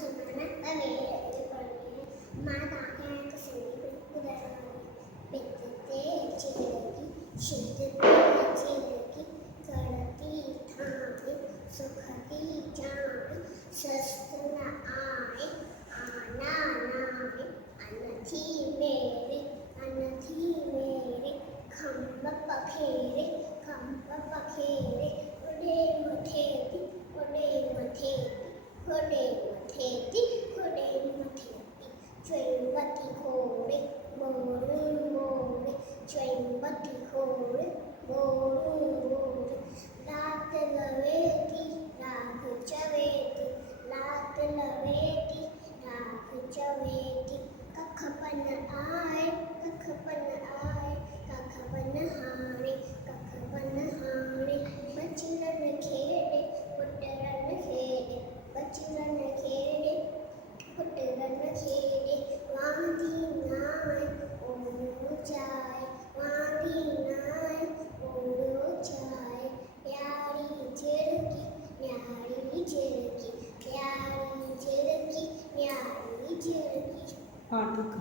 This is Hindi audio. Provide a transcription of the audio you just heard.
सुनाना मेरे पढ़ने माता के कसरी बिकते चिरकी शिद्दते चिरकी करती थामे सुखती जान सस्त न आए आना नामे अनथी मेरे खम्ब पखेरे उड़े मथेती चैवती घोड़े मोरे चैवती घोड़े मोरे लात लवेती राग चवेती कखपन आए कखपन हारे बचरन खेड़े पुटरन खेड़े वांधी नाय ओढ़ो जाए प्यारी झिरकी न्यारी झिरकी हाँ ठीक है।